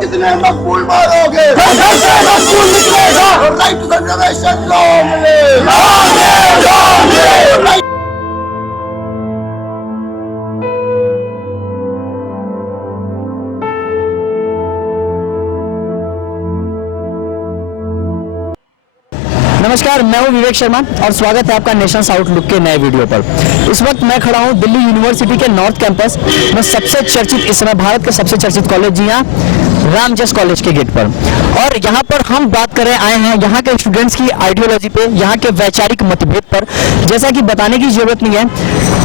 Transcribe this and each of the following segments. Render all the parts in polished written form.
कितने मकबूल मारोगे? मकबूल निकलेगा। Right to conservation long live. नमस्कार, मैं हूं विवेक शर्मा और स्वागत है आपका नेशंस आउटलुक के नए वीडियो पर। इस वक्त मैं खड़ा हूं दिल्ली यूनिवर्सिटी के नॉर्थ कैंपस में सबसे चर्चित, इस समय भारत के सबसे चर्चित कॉलेज, जी हाँ, रामजस कॉलेज के गेट पर। और यहाँ पर हम बात कर रहे आए हैं यहाँ के स्टूडेंट्स की आइडियोलॉजी पे, यहाँ के वैचारिक मतभेद पर। जैसा कि बताने की जरूरत नहीं है,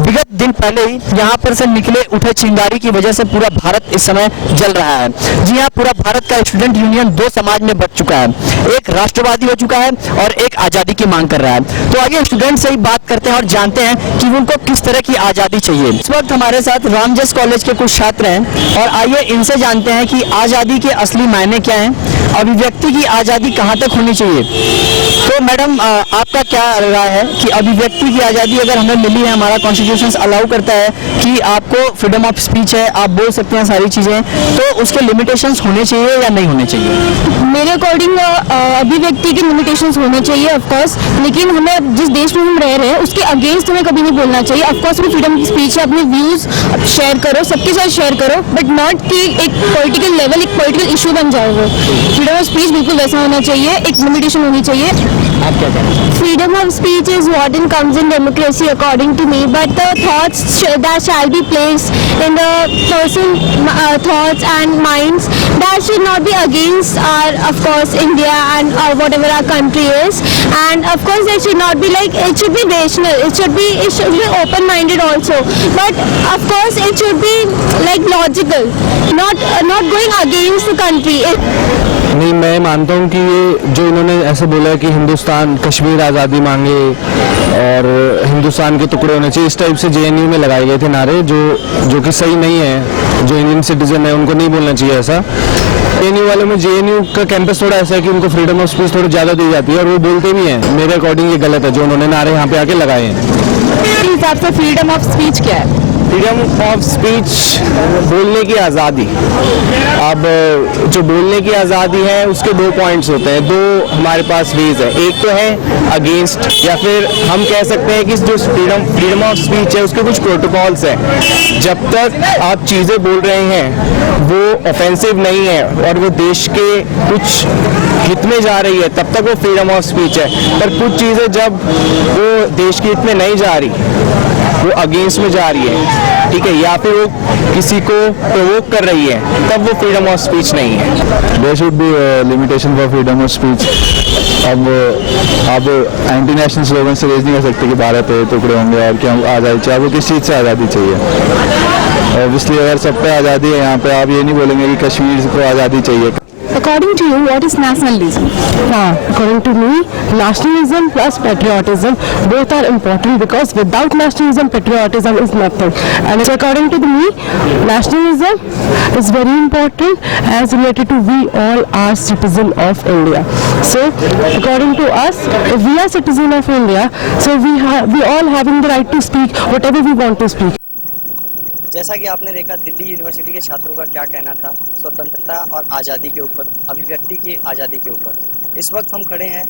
विगत दिन पहले ही यहाँ पर से निकले उठे चिंगारी की वजह से पूरा भारत इस समय जल रहा है। जी हाँ, पूरा भारत का स्टूडेंट यूनियन दो समाज में बट चुका है, एक राष्ट्रवादी हो चुका है और एक आज़ादी की मांग कर रहा है। तो आइए स्टूडेंट से ही बात करते हैं और जानते हैं कि उनको किस तरह की आज़ादी चाहिए। इस वक्त हमारे साथ रामजस कॉलेज के कुछ छात्र हैं और आइए इनसे जानते हैं कि आज़ादी के असली मायने क्या हैं, अभिव्यक्ति की आज़ादी कहाँ तक होनी चाहिए। तो मैडम, आपका क्या राय है कि अभिव्यक्ति की आज़ादी अगर हमें मिली है, हमारा कॉन्स्टिट्यूशन अलाउ करता है कि आपको फ्रीडम ऑफ स्पीच है, आप बोल सकते हैं सारी चीज़ें, तो उसके लिमिटेशंस होने चाहिए या नहीं होने चाहिए? मेरे अकॉर्डिंग अभिव्यक्ति के लिमिटेशंस होने चाहिए ऑफ कोर्स, लेकिन हमें जिस देश में हम रह रहे हैं उसके अगेंस्ट हमें कभी नहीं बोलना चाहिए। ऑफ कोर्स में फ्रीडम ऑफ स्पीच है, अपने व्यूज़ शेयर करो, सबके साथ शेयर करो, बट नॉट कि एक पॉलिटिकल लेवल, एक पॉलिटिकल इशू बन जाए वो। फ्रीडम ऑफ स्पीच बिल्कुल वैसा होना चाहिए, एक लिमिटेशन होनी चाहिए। आप क्या कहना चाहते हैं? Freedom of speech is what comes in democracy according to me, but the thoughts that shall be placed in the person thoughts and minds, that should not be against our, of course, India and whatever our country is, and of course it should not be like, it should be rational, it should be open minded also, but of course it should be like logical, not going against the country. नहीं, मैं मानता हूँ कि ये जो इन्होंने ऐसे बोला है कि हिंदुस्तान, कश्मीर आज़ादी मांगे और हिंदुस्तान के टुकड़े होने चाहिए, इस टाइप से जेएनयू में लगाए गए थे नारे, जो कि सही नहीं है। जो इंडियन सिटीजन है उनको नहीं बोलना चाहिए ऐसा। जेएनयू वालों में, जेएनयू का कैंपस थोड़ा ऐसा है कि उनको फ्रीडम ऑफ स्पीच थोड़ी ज़्यादा दी जाती है और वो बोलते भी हैं। मेरे अकॉर्डिंग ये गलत है जो उन्होंने नारे यहाँ पे आके लगाए हैं। मेरे हिसाब से फ्रीडम ऑफ स्पीच क्या है? फ्रीडम ऑफ स्पीच बोलने की आज़ादी। अब जो बोलने की आज़ादी है उसके दो पॉइंट्स होते हैं, दो हमारे पास वेज है। एक तो है अगेंस्ट, या फिर हम कह सकते हैं कि जो फ्रीडम ऑफ स्पीच है उसके कुछ प्रोटोकॉल्स हैं। जब तक आप चीज़ें बोल रहे हैं वो ऑफेंसिव नहीं है और वो देश के कुछ हित में जा रही है, तब तक वो फ्रीडम ऑफ स्पीच है। पर कुछ चीज़ें जब वो देश के हित में नहीं जा रही, वो अगेंस्ट में जा रही है, ठीक है, या फिर वो किसी को प्रोवोक कर रही है, तब वो फ्रीडम ऑफ स्पीच नहीं है। There should be limitation for freedom of speech. अब आप एंटी नेशनल स्लोगन से रेज नहीं कर सकते कि भारत है टुकड़े होंगे और क्या आज़ादी चाहिए। आपको किस चीज़ से आज़ादी चाहिए? ऑब्वियसली अगर सब पे आज़ादी है यहाँ पे, आप ये नहीं बोलेंगे कि कश्मीर को आज़ादी चाहिए। According to you, what is nationalism? According to me, nationalism plus patriotism both are important, because without nationalism, patriotism is nothing. And so according to me, nationalism is very important as related to we all are citizen of India. So according to us, if we are citizen of India, so we all having the right to speak whatever we want to speak. जैसा कि आपने देखा Delhi university के छात्रों का क्या कहना था स्वतंत्रता और आज़ादी के ऊपर, अभिव्यक्ति की आज़ादी के ऊपर। इस वक्त हम खड़े हैं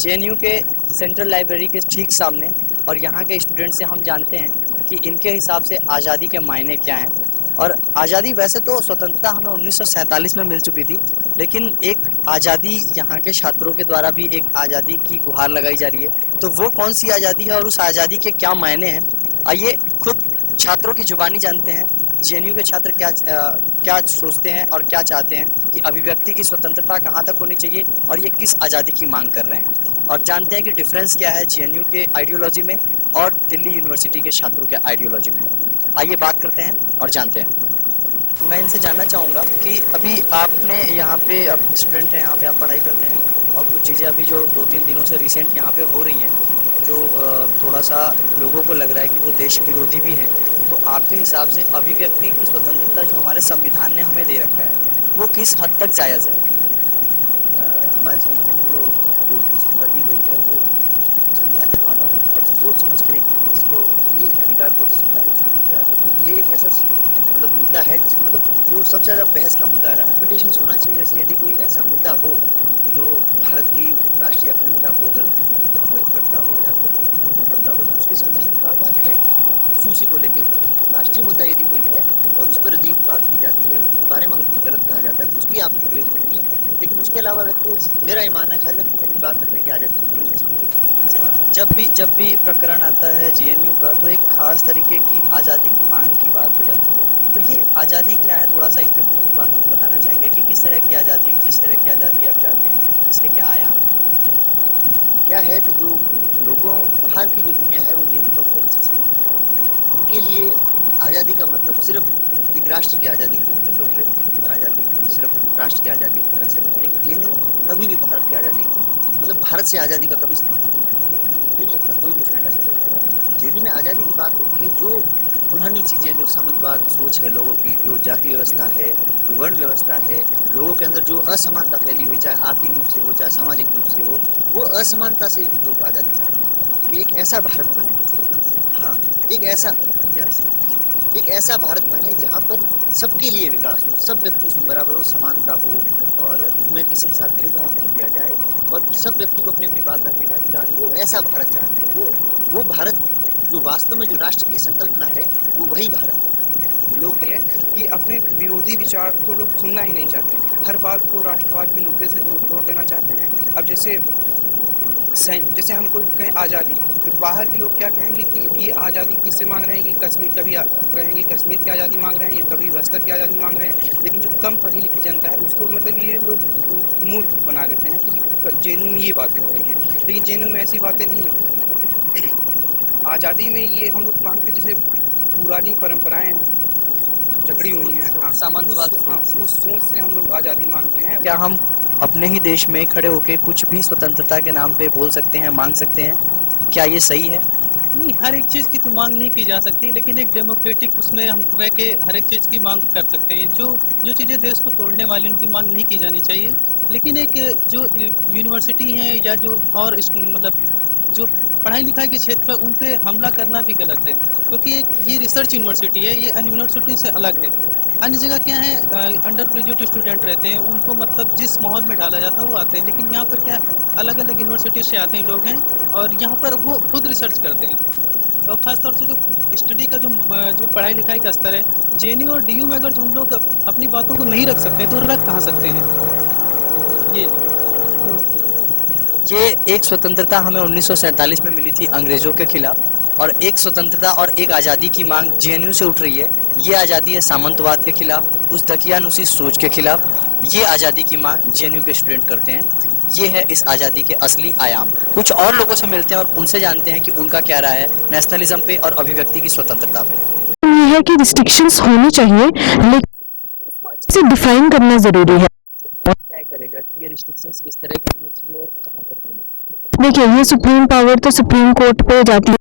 जेएनयू के सेंट्रल लाइब्रेरी के ठीक सामने और यहाँ के स्टूडेंट से हम जानते हैं कि इनके हिसाब से आज़ादी के मायने क्या हैं। और आज़ादी, वैसे तो स्वतंत्रता हमें 1947 में मिल चुकी थी, लेकिन एक आज़ादी यहाँ के छात्रों के द्वारा भी एक आज़ादी की गुहार लगाई जा रही है। तो वो कौन सी आज़ादी है और उस आज़ादी के क्या मायने हैं, आइए खुद छात्रों की जुबानी जानते हैं। जेएनयू के छात्र क्या सोचते हैं और क्या चाहते हैं कि अभिव्यक्ति की स्वतंत्रता कहाँ तक होनी चाहिए और ये किस आज़ादी की मांग कर रहे हैं, और जानते हैं कि डिफरेंस क्या है जेएनयू के आइडियोलॉजी में और दिल्ली यूनिवर्सिटी के छात्रों के आइडियोलॉजी में। आइए बात करते हैं और जानते हैं। मैं इनसे जानना चाहूँगा कि अभी आपने यहाँ पे, अब स्टूडेंट हैं यहाँ पे, आप पढ़ाई करते हैं और कुछ चीज़ें अभी जो 2-3 दिनों से रिसेंट यहाँ पे हो रही हैं जो थोड़ा सा लोगों को लग रहा है कि वो देश विरोधी भी हैं, तो आपके हिसाब से अभिव्यक्ति की स्वतंत्रता जो हमारे संविधान ने हमें दे रखा है वो किस हद तक जायज़ है? हमारे संविधान में जो अभिव्यक्ति दी गई है वो संविधान के बाद हमें बहुत सोच समझ कर इसको, ये अधिकार को संविधान में शामिल किया है। तो ये एक ऐसा मतलब मुद्दा है मतलब जो सबसे ज़्यादा बहस का मुद्दा रहा है। पिटिशन होना चाहिए, जैसे यदि कोई ऐसा मुद्दा हो जो भारत की राष्ट्रीय अखंडता को अगर प्रभावित करता हो या करता हो तो उसके संविधान में प्रावधान है उसी को लेकर। राष्ट्रीय मुद्दा यदि कोई है और उस पर यदि बात की जाती है, उसके बारे में अगर गलत कहा जाता है तो उसकी आप विरोध करिए, लेकिन उसके अलावा व्यक्ति, मेरा ये मानना है हर व्यक्ति की बात रखने की आज़ादी नहीं है। जब भी प्रकरण आता है जेएनयू का तो एक खास तरीके की आज़ादी की मांग की बात हो जाती है। तो ये आज़ादी क्या है, थोड़ा सा इस पर कुछ बात बताना चाहेंगे कि किस तरह की आज़ादी आप चाहते हैं, इसके क्या आयाम? क्या है कि जो लोगों बाहर की जो दुनिया है वो जेएनयू का ऊपर अच्छे से उनके लिए आज़ादी का मतलब सिर्फ एक राष्ट्र की आज़ादी के लोग लेते हैं। आज़ादी सिर्फ राष्ट्र की आज़ादी की तरह से लेते हैं, जेएनयू कभी भी भारत की आज़ादी मतलब भारत से आज़ादी का कभी संबंध नहीं लगता, कोई भी उसने कर सकता। जेएनयू में आज़ादी की बात होती है जो पुरानी चीज़ें, जो सामंतवाद सोच है लोगों की, जो जाति व्यवस्था है, जो वर्ण व्यवस्था है, लोगों के अंदर जो असमानता फैली हुई, चाहे आर्थिक रूप से हो चाहे सामाजिक रूप से हो, वो असमानता से लोग आज़ादी चाहते हैं कि एक ऐसा भारत बने। हाँ, एक ऐसा भारत बने जहाँ पर सबके लिए विकास हो, सब व्यक्ति उसमें बराबर हो, समानता हो और उसमें किसी के साथ भेदभाव नहीं किया जाए और सब व्यक्ति को अपनी अपनी बात रखने का अधिकार हो। वो ऐसा भारत चाहते हैं। वो भारत जो वास्तव में जो राष्ट्र की संकल्पना है वो वही भारत है। लोग हैं कि अपने विरोधी विचार को लोग सुनना ही नहीं चाहते, हर बात को राष्ट्रवाद के मुद्दे से जोड़ देना चाहते हैं। अब जैसे हम कोई कहें आज़ादी, तो बाहर के लोग क्या कहेंगे कि ये आज़ादी किससे मांग रहे हैं कि कश्मीर कहेंगे कश्मीर की आज़ादी मांग रहे हैं या कभी बस्तर की आज़ादी मांग रहे हैं। लेकिन जो कम पढ़ी लिखी जनता है उसको मतलब ये लोग मूर्ख बना देते हैं कि जेएनयू में ये बातें हो रही हैं, लेकिन जेएनयू में ऐसी बातें नहीं होती। आज़ादी में ये हम लोग मांगते जैसे पुरानी परंपराएं जकड़ी हुई हैं, हाँ, सामंतवाद, उस सोच से हम लोग आज़ादी मांगते हैं। क्या हम अपने ही देश में खड़े होकर कुछ भी स्वतंत्रता के नाम पे बोल सकते हैं, मांग सकते हैं? क्या ये सही है? नहीं, हर एक चीज़ की तो मांग नहीं की जा सकती, लेकिन एक डेमोक्रेटिक उसमें हम रह के हर एक चीज़ की मांग कर सकते हैं। जो चीज़ें देश को तोड़ने वाली उनकी मांग नहीं की जानी चाहिए। लेकिन एक जो यूनिवर्सिटी हैं या जो और मतलब जो पढ़ाई लिखाई के क्षेत्र पर उन पर हमला करना भी गलत है, क्योंकि एक ये रिसर्च यूनिवर्सिटी है, ये अन्य यूनिवर्सिटी से अलग है। अन्य जगह क्या है, अंडर ग्रेजुएट स्टूडेंट रहते हैं, उनको मतलब जिस माहौल में डाला जाता है वो आते हैं, लेकिन यहाँ पर क्या अलग अलग यूनिवर्सिटी से आते हैं लोग हैं और यहाँ पर वो खुद रिसर्च करते हैं। और ख़ासतौर से जो स्टडी का जो पढ़ाई लिखाई का स्तर है, जेएनयू और डीयू में अगर हम लोग अपनी बातों को नहीं रख सकते तो रख कहाँ सकते हैं? ये एक स्वतंत्रता हमें 1947 में मिली थी अंग्रेज़ों के खिलाफ, और एक स्वतंत्रता और एक आज़ादी की मांग जेएनयू से उठ रही है। ये आज़ादी है सामंतवाद के खिलाफ, उस दकियानुसी सोच के खिलाफ। ये आज़ादी की मांग जेएनयू के स्टूडेंट करते हैं। ये है इस आज़ादी के असली आयाम। कुछ और लोगों से मिलते हैं और उनसे जानते हैं कि उनका क्या राय है नेशनलिज्म पे और अभिव्यक्ति की स्वतंत्रता पे। ये है कि रिस्ट्रिक्शंस होनी चाहिए, लेकिन इसे डिफाइन करना ज़रूरी है। तय करेगा कि ये रिस्ट्रिक्शंस किस तरह की होनी चाहिए और कहाँ तक होनी चाहिए। देखिए, ये सुप्रीम पावर तो सुप्रीम कोर्ट पे जाती